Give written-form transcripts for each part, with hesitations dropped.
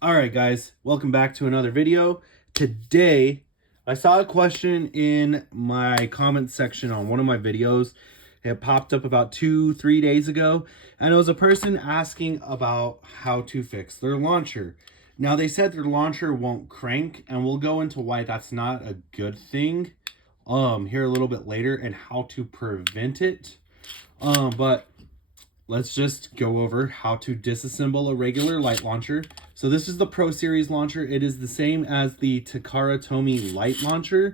All right, guys, welcome back to another video. Today, I saw a question in my comment section on one of my videos. It popped up about 2-3 days ago, and it was a person asking about how to fix their launcher. Now, they said their launcher won't crank, and we'll go into why that's not a good thing here a little bit later and how to prevent it. But let's just go over how to disassemble a regular light launcher. So this is the Pro Series launcher. It is the same as the Takara Tomy light launcher.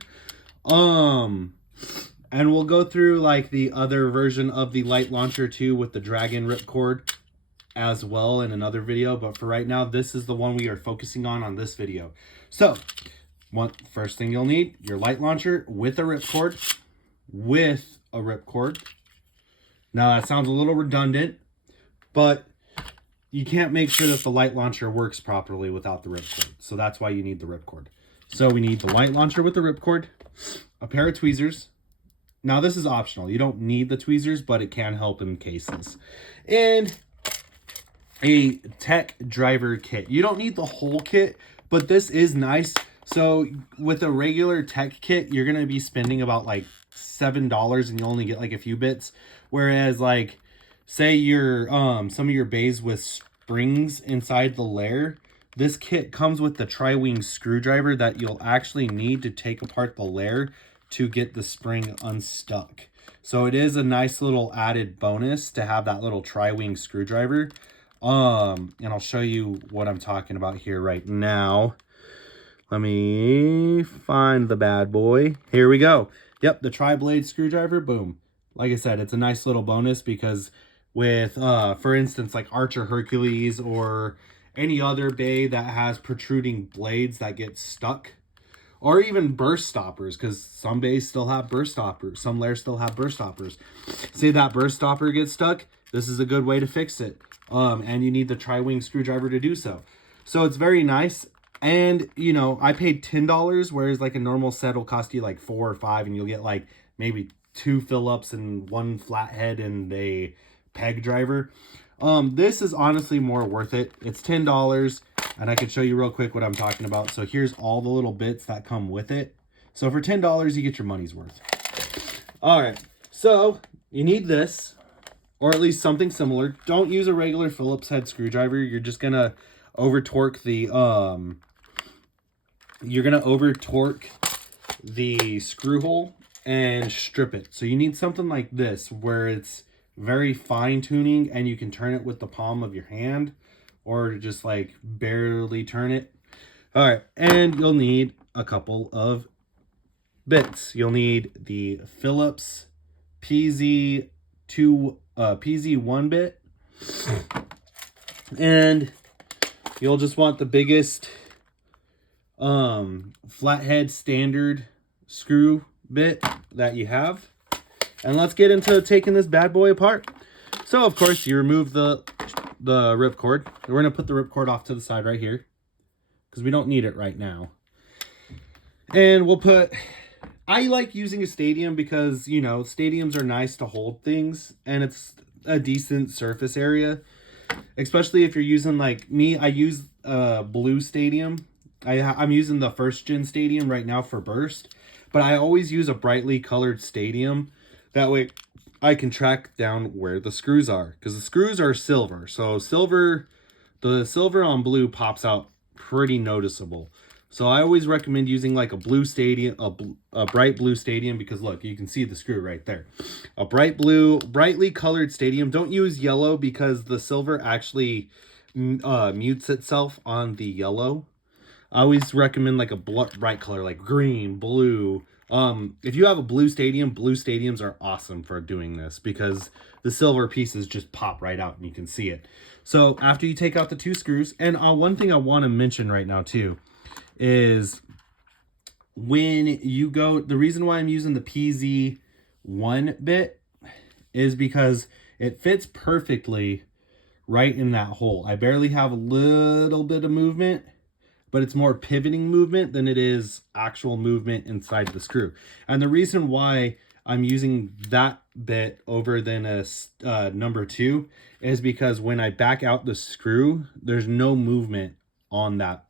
And we'll go through like the other version of the light launcher too with the Dragon ripcord as well in another video. But for right now, this is the one we are focusing on this video. So first thing you'll need, your light launcher with a ripcord. Now that sounds a little redundant, but you can't make sure that the light launcher works properly without the ripcord. So that's why you need the ripcord. So we need the light launcher with the ripcord, a pair of tweezers. Now this is optional. You don't need the tweezers, but it can help in cases. And a tech driver kit. You don't need the whole kit, but this is nice. So with a regular tech kit, you're going to be spending about like $7 and you only get like a few bits. Whereas like, say your some of your bays with springs inside the layer, this kit comes with the tri-wing screwdriver that you'll actually need to take apart the layer to get the spring unstuck. So it is a nice little added bonus to have that little tri-wing screwdriver. And I'll show you what I'm talking about here right now. Let me find the bad boy. Here we go. Yep, the tri-blade screwdriver, boom. Like I said, it's a nice little bonus because with, for instance, like Archer Hercules or any other bay that has protruding blades that get stuck, or even burst stoppers, because some bays still have burst stoppers, some layers still have burst stoppers. Say that burst stopper gets stuck, this is a good way to fix it. And you need the tri-wing screwdriver to do so. So it's very nice. And, you know, I paid $10, whereas like a normal set will cost you like $4 or $5, and you'll get like maybe 2 Phillips and 1 flathead and a peg driver. This is honestly more worth it. It's $10, and I can show you real quick what I'm talking about. So here's all the little bits that come with it. So for $10, you get your money's worth. All right, so you need this, or at least something similar. Don't use a regular Phillips head screwdriver. You're just gonna over torque the screw hole and strip it. So you need something like this where it's very fine tuning and you can turn it with the palm of your hand or just like barely turn it. All right, and you'll need a couple of bits. You'll need the Phillips PZ1 bit, and you'll just want the biggest flathead standard screw bit that you have. And let's get into taking this bad boy apart. So of course you remove the ripcord. We're going to put the ripcord off to the side right here because we don't need it right now. And we'll put, I like using a stadium because, you know, stadiums are nice to hold things and it's a decent surface area, especially if you're using, like me, I use blue stadium. I'm using the first gen stadium right now for burst, but I always use a brightly colored stadium. That way I can track down where the screws are, because the screws are silver. So the silver on blue pops out pretty noticeable. So I always recommend using like a blue stadium, a bright blue stadium, because look, you can see the screw right there. A bright blue, brightly colored stadium. Don't use yellow because the silver actually mutes itself on the yellow. I always recommend like a bright color, like green, blue. If you have a blue stadium, blue stadiums are awesome for doing this because the silver pieces just pop right out and you can see it. So after you take out the 2 screws, and one thing I want to mention right now too is when you go, the reason why I'm using the PZ1 bit is because it fits perfectly right in that hole. I barely have a little bit of movement, but it's more pivoting movement than it is actual movement inside the screw. And the reason why I'm using that bit over than a number 2 is because when I back out the screw, there's no movement on that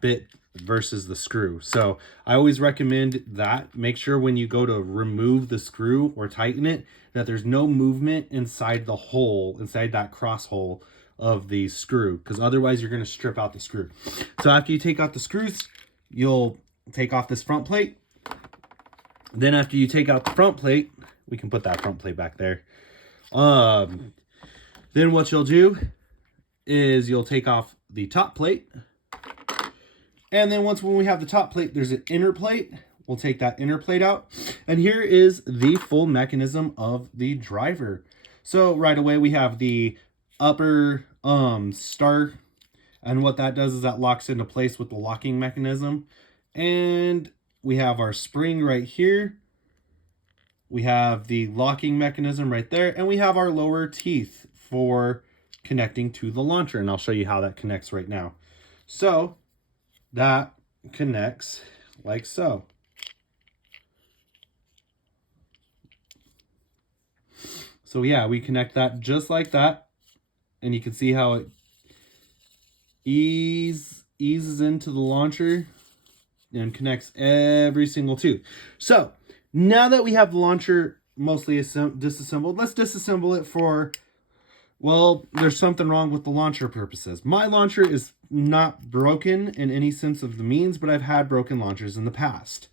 bit versus the screw. So I always recommend that. Make sure when you go to remove the screw or tighten it, that there's no movement inside the hole, inside that cross hole of the screw, because otherwise you're going to strip out the screw. So after you take out the screws, you'll take off this front plate. Then after you take out the front plate, we can put that front plate back there. Then what you'll do is you'll take off the top plate. And then when we have the top plate, there's an inner plate. We'll take that inner plate out. And here is the full mechanism of the driver. So right away we have the upper star. And what that does is that locks into place with the locking mechanism. And we have our spring right here. We have the locking mechanism right there. And we have our lower teeth for connecting to the launcher. And I'll show you how that connects right now. So that connects like so. So yeah, we connect that just like that. And you can see how it eases into the launcher and connects every single tooth. So now that we have the launcher mostly disassembled, let's disassemble it for, well, there's something wrong with the launcher purposes. My launcher is not broken in any sense of the means, but I've had broken launchers in the past.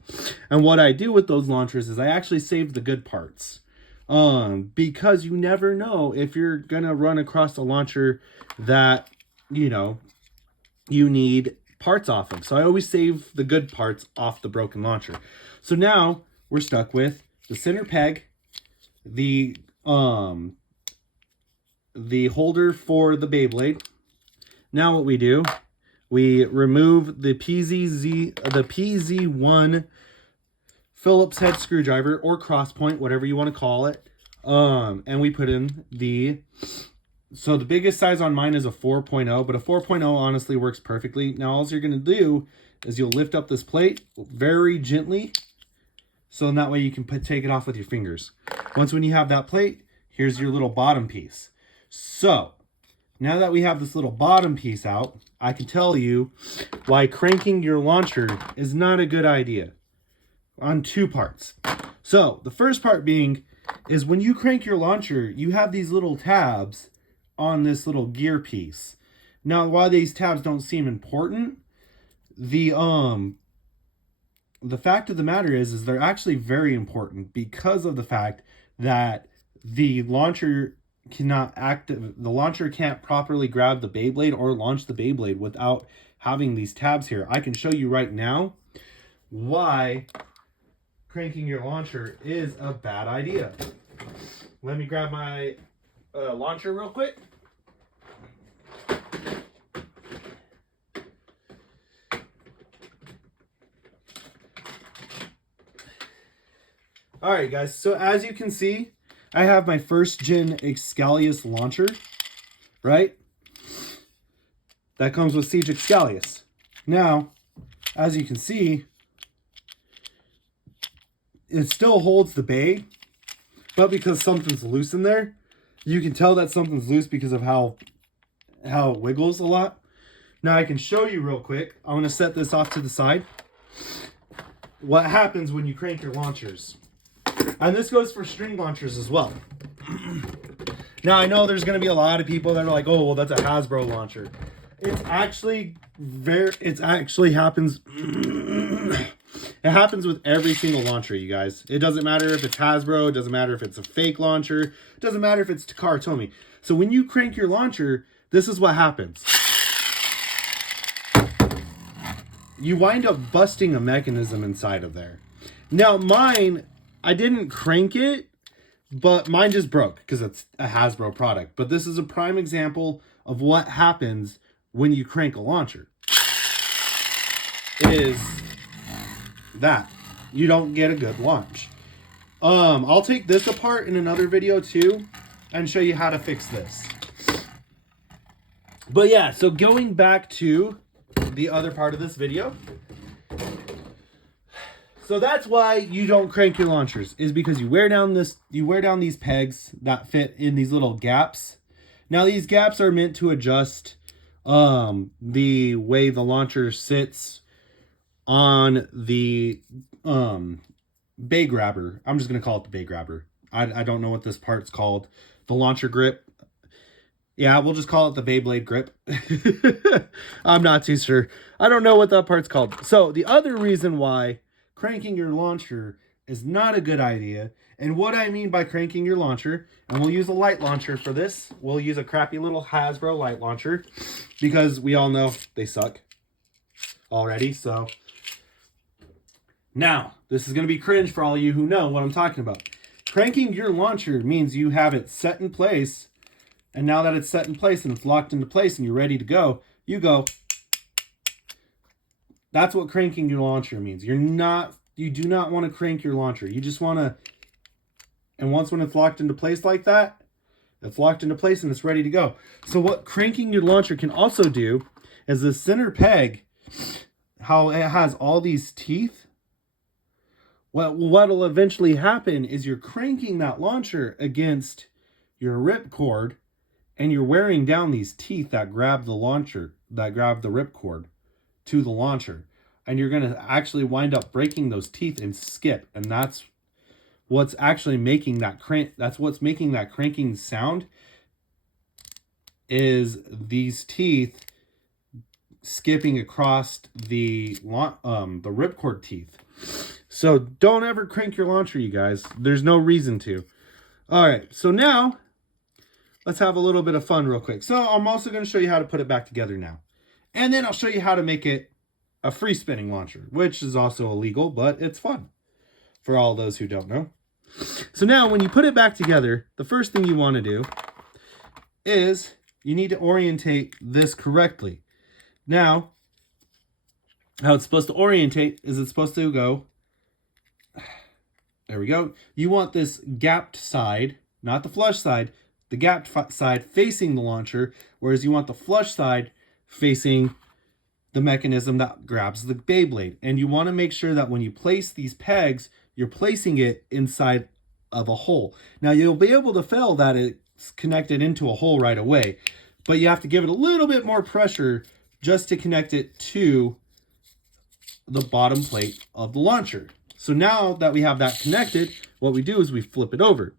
And what I do with those launchers is I actually save the good parts. Because you never know if you're gonna run across a launcher that, you know, you need parts off of. So I always save the good parts off the broken launcher. So now we're stuck with the center peg, the holder for the Beyblade. Now what we do, we remove the PZ1 Phillips head screwdriver or cross point, whatever you want to call it. And we put in so the biggest size on mine is a 4.0, but a 4.0 honestly works perfectly. Now all you're going to do is you'll lift up this plate very gently. So in that way you can take it off with your fingers. Once when you have that plate, here's your little bottom piece. So now that we have this little bottom piece out, I can tell you why cranking your launcher is not a good idea. On two parts. So the first part being is when you crank your launcher, you have these little tabs on this little gear piece. Now, while these tabs don't seem important, the fact of the matter is they're actually very important because of the fact that the launcher can't properly grab the Beyblade or launch the Beyblade without having these tabs here. I can show you right now why cranking your launcher is a bad idea. Let me grab my launcher real quick. All right, guys. So as you can see, I have my first gen Excalius launcher, right? That comes with Siege Excalius. Now, as you can see, it still holds the bay, but because something's loose in there, you can tell that something's loose because of how it wiggles a lot. Now I can show you real quick. I'm going to set this off to the side. What happens when you crank your launchers. And this goes for string launchers as well. Now I know there's going to be a lot of people that are like, oh, well, that's a Hasbro launcher. It actually happens. It happens with every single launcher, you guys. It doesn't matter if it's Hasbro. It doesn't matter if it's a fake launcher. It doesn't matter if it's Takara Tomy. So when you crank your launcher, this is what happens. You wind up busting a mechanism inside of there. Now mine, I didn't crank it, but mine just broke because it's a Hasbro product. But this is a prime example of what happens when you crank a launcher. Is that you don't get a good launch. I'll take this apart in another video too and show you how to fix this. But yeah, so going back to the other part of this video. So that's why you don't crank your launchers, is because you wear down these pegs that fit in these little gaps. Now these gaps are meant to adjust the way the launcher sits on the bay grabber. I'm just going to call it the bay grabber. I don't know what this part's called. The launcher grip. Yeah, we'll just call it the Beyblade grip. I'm not too sure. I don't know what that part's called. So the other reason why cranking your launcher is not a good idea, and what I mean by cranking your launcher, and we'll use a light launcher for this. We'll use a crappy little Hasbro light launcher because we all know they suck already. So now, this is going to be cringe for all of you who know what I'm talking about. Cranking your launcher means you have it set in place. And now that it's set in place and it's locked into place and you're ready to go, you go. That's what cranking your launcher means. You do not want to crank your launcher. You just want to, and once when it's locked into place like that, it's locked into place and it's ready to go. So what cranking your launcher can also do is the center peg, how it has all these teeth. What'll eventually happen is you're cranking that launcher against your ripcord, and you're wearing down these teeth that grab the launcher, that grab the ripcord to the launcher. And you're going to actually wind up breaking those teeth and skip. And that's what's actually making that that's what's making that cranking sound, is these teeth skipping across the ripcord teeth. So don't ever crank your launcher, you guys. There's no reason to. All right, so now let's have a little bit of fun real quick. So I'm also going to show you how to put it back together now. And then I'll show you how to make it a free spinning launcher, which is also illegal, but it's fun for all those who don't know. So now when you put it back together, the first thing you want to do is you need to orientate this correctly. Now, how it's supposed to orientate is it's supposed to go, there we go. You want this gapped side, not the flush side, the gapped side facing the launcher, whereas you want the flush side facing the mechanism that grabs the Beyblade. And you want to make sure that when you place these pegs, you're placing it inside of a hole. Now you'll be able to feel that it's connected into a hole right away, but you have to give it a little bit more pressure just to connect it to the bottom plate of the launcher. So now that we have that connected, what we do is we flip it over.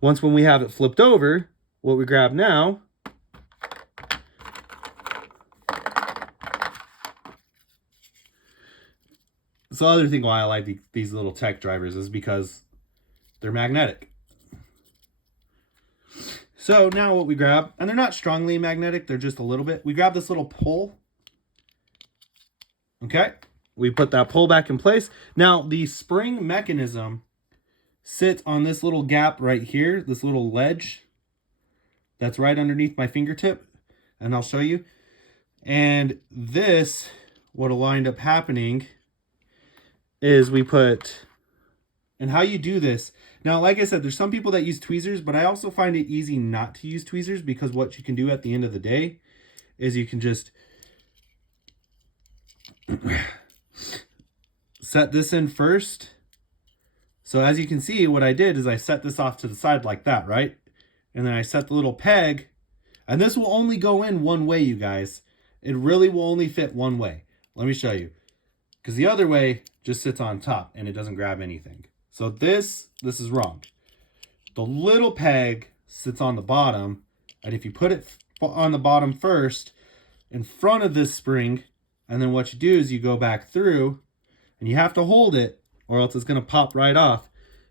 Once when we have it flipped over, what we grab now so the other thing why I like these little tech drivers is because they're magnetic. So now what we grab, and they're not strongly magnetic, they're just a little bit. We grab this little pole. Okay, we put that pole back in place. Now the spring mechanism sits on this little gap right here, this little ledge that's right underneath my fingertip, and I'll show you. And this, what'll wind up happening is we put, and how you do this, now like I said, there's some people that use tweezers, but I also find it easy not to use tweezers, because what you can do at the end of the day is you can just set this in first. So as you can see, what I did is I set this off to the side like that, right? And then I set the little peg, and this will only go in one way, you guys. It really will only fit one way. Let me show you. Because the other way just sits on top and it doesn't grab anything. So this is wrong. The little peg sits on the bottom, and if you put it on the bottom first, in front of this spring, and then what you do is you go back through, and you have to hold it, or else it's going to pop right off.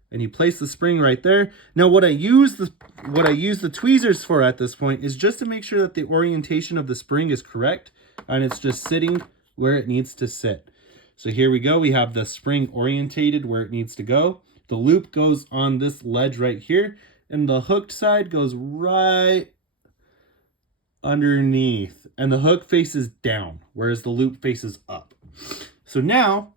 And you place the spring right there. Now what I use the tweezers for at this point is just to make sure that the orientation of the spring is correct, and it's just sitting where it needs to sit. So here we go. We have the spring orientated where it needs to go. The loop goes on this ledge right here, and the hooked side goes right underneath, and the hook faces down, whereas the loop faces up. So now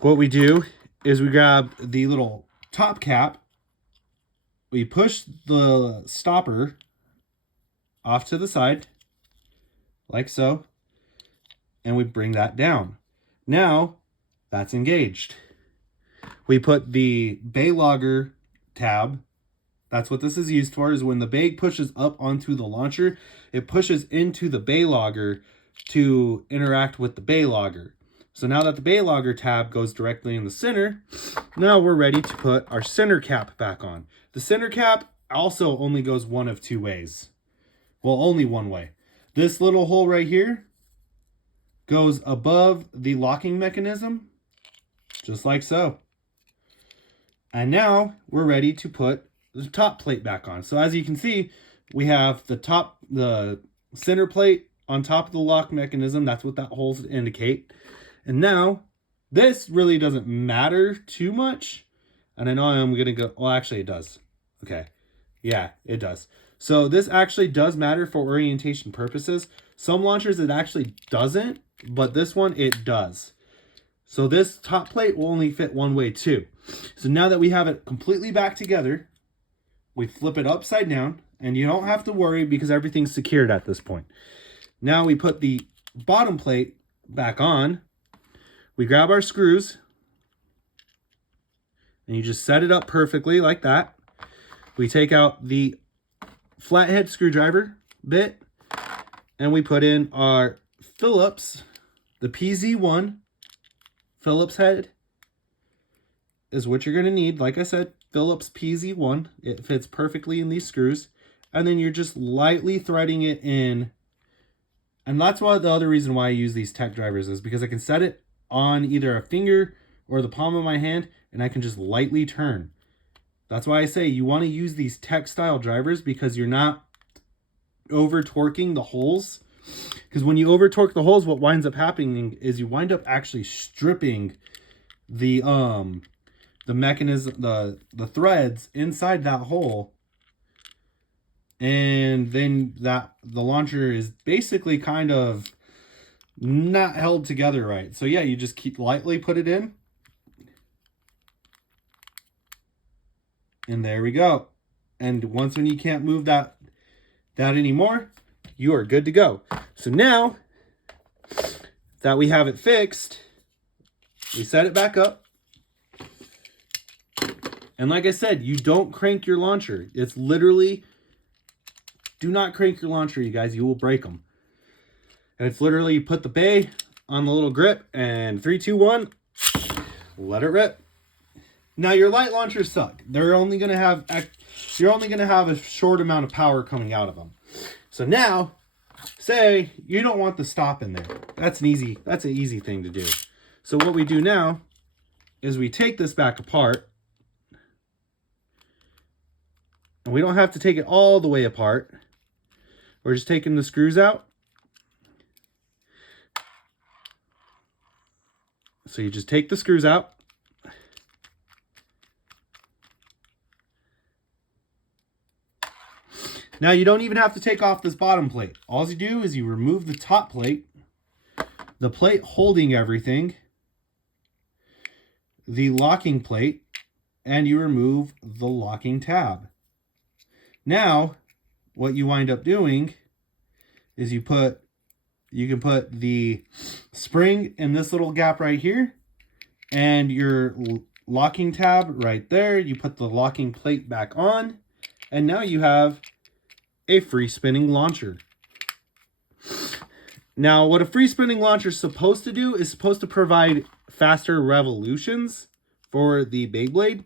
what we do is we grab the little top cap, we push the stopper off to the side, like so, and we bring that down. Now, that's engaged. We put the Baylogger tab That's what this is used for, is when the bag pushes up onto the launcher, it pushes into the bay logger to interact with the bay logger. So now that the bay logger tab goes directly in the center, now we're ready to put our center cap back on. The center cap also only goes one of two ways. Well, only one way. This little hole right here goes above the locking mechanism, just like so. And now we're ready to put the top plate back on. So as you can see, we have the center plate on top of the lock mechanism. That's what that holes indicate. And now this really doesn't matter too much. And I know I'm going to go, well, actually it does. Okay. Yeah, it does. So this actually does matter for orientation purposes. Some launchers it actually doesn't, but this one it does. So this top plate will only fit one way too. So now that we have it completely back together, we flip it upside down, and you don't have to worry because everything's secured at this point. Now we put the bottom plate back on. We grab our screws, and you just set it up perfectly like that. We take out the flathead screwdriver bit, and we put in our Phillips, the PZ1 Phillips head is what you're going to need. Like I said, Phillips PZ1. It fits perfectly in these screws. And then you're just lightly threading it in. And that's why the other reason why I use these tech drivers is because I can set it on either a finger or the palm of my hand, and I can just lightly turn. That's why I say you want to use these tech style drivers, because you're not over torquing the holes. Because when you over torque the holes, what winds up happening is you wind up actually stripping the mechanism, the threads inside that hole, and then the launcher is basically kind of not held together right. So yeah, you just lightly put it in, and there we go. And once when you can't move that anymore, you are good to go. So now that we have it fixed, we set it back up. And like I said, you don't crank your launcher. It's literally, do not crank your launcher, you guys. You will break them. And it's literally, you put the bay on the little grip, and 3, 2, 1, let it rip. Now your light launchers suck. You're only gonna have a short amount of power coming out of them. So now, say you don't want the stop in there. That's an easy thing to do. So what we do now is we take this back apart. And we don't have to take it all the way apart. We're just taking the screws out. So you just take the screws out. Now you don't even have to take off this bottom plate. All you do is you remove the top plate, the plate holding everything, the locking plate, and you remove the locking tab. Now, what you wind up doing is you can put the spring in this little gap right here, and your locking tab right there. You put the locking plate back on, and now you have a free spinning launcher. Now, what a free spinning launcher is supposed to do is supposed to provide faster revolutions for the Beyblade,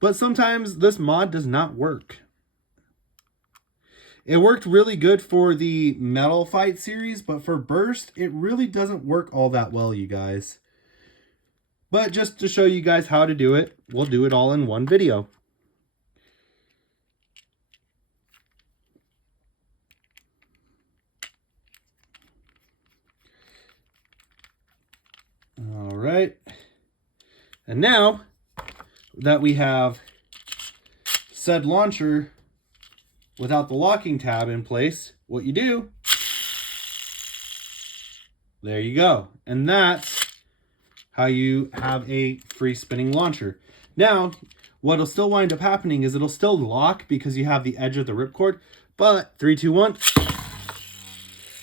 but sometimes this mod does not work. It worked really good for the Metal Fight series, but for Burst, it really doesn't work all that well, you guys. But just to show you guys how to do it, we'll do it all in one video. All right. And now that we have said launcher without the locking tab in place, what you do, there you go. And that's how you have a free spinning launcher. Now, what'll still wind up happening is it'll still lock because you have the edge of the ripcord, but 3, 2, 1.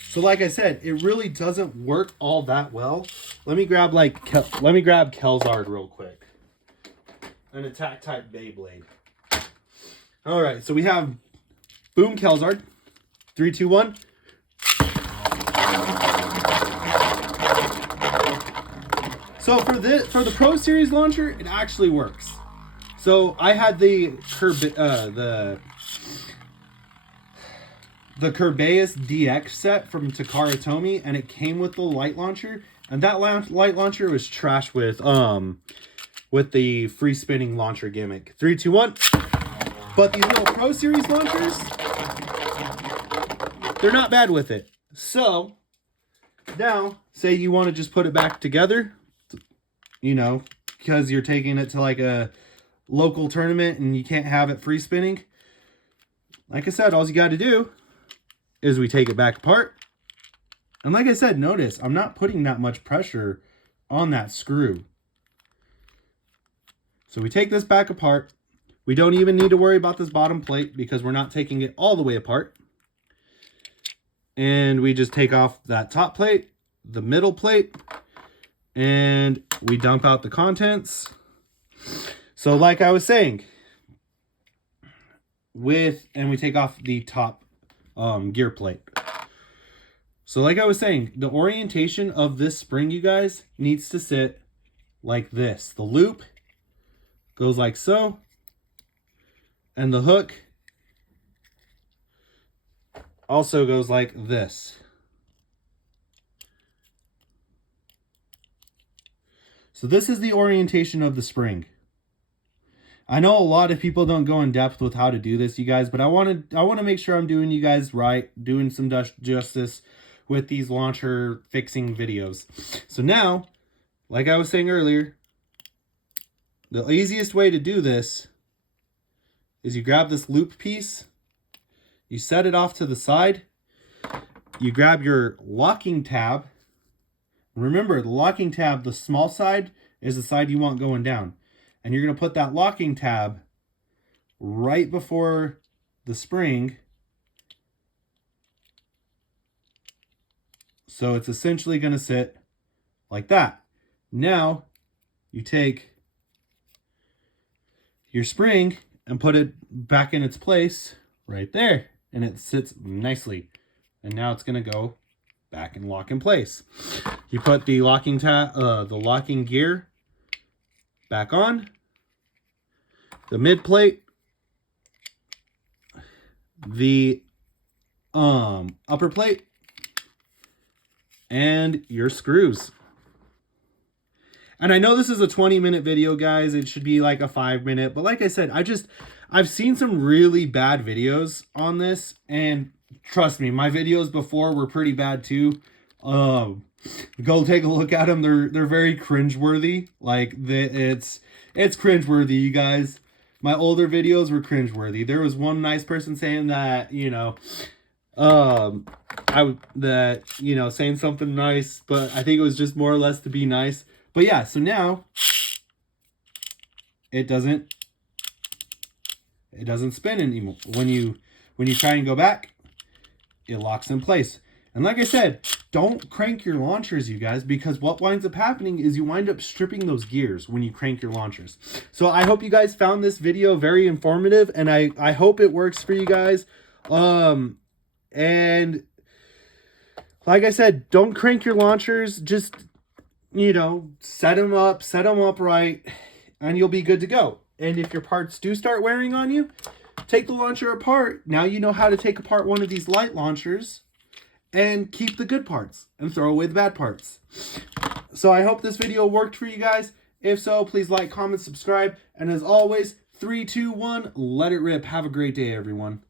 So like I said, it really doesn't work all that well. Let me grab Kelzard real quick. An attack type Beyblade. All right, so we have boom Kelzard. 3, 2, 1. So for the Pro Series launcher, it actually works. So I had the Kerbeus DX set from Takara Tomy, and it came with the light launcher, and that light launcher was trash with the free spinning launcher gimmick. 3, 2, 1. But these little Pro Series launchers, they're not bad with it. So now, say you want to just put it back together, you know, because you're taking it to like a local tournament and you can't have it free spinning. Like I said, all you got to do is we take it back apart. And like I said, notice I'm not putting that much pressure on that screw. So we take this back apart. We don't even need to worry about this bottom plate because we're not taking it all the way apart. And we just take off that top plate, the middle plate, and we dump out the contents. So like I was saying, and we take off the top gear plate. So like I was saying, the orientation of this spring, you guys, needs to sit like this. The loop goes like so, and the hook also goes like this. So this is the orientation of the spring. I know a lot of people don't go in depth with how to do this, you guys, but I want to make sure I'm doing you guys right, doing some justice with these launcher fixing videos. So now, like I was saying earlier, the easiest way to do this is you grab this loop piece, you set it off to the side, you grab your locking tab. Remember, the locking tab, the small side, is the side you want going down. And you're going to put that locking tab right before the spring. So it's essentially going to sit like that. Now, you take your spring and put it back in its place right there. And it sits nicely. And now it's going to go back and lock in place. You put the locking gear back on, the mid plate, the upper plate, and your screws. And I know this is a 20-minute video, guys. It should be like a 5-minute, but like I said, I've seen some really bad videos on this, and trust me, my videos before were pretty bad too. Go take a look at them. They're very cringeworthy. Like it's cringeworthy, you guys. My older videos were cringeworthy. There was one nice person saying that, saying something nice, but I think it was just more or less to be nice. But yeah, so now it doesn't spin anymore. When you try and go back, it locks in place. And like I said, don't crank your launchers, you guys, because what winds up happening is you wind up stripping those gears when you crank your launchers. So I hope you guys found this video very informative, and I hope it works for you guys. And like I said, don't crank your launchers. Just, set them up right, and you'll be good to go. And if your parts do start wearing on you, take the launcher apart. Now you know how to take apart one of these light launchers and keep the good parts and throw away the bad parts. So I hope this video worked for you guys. If so, please like, comment, subscribe. And as always, 3, 2, 1, let it rip. Have a great day, everyone.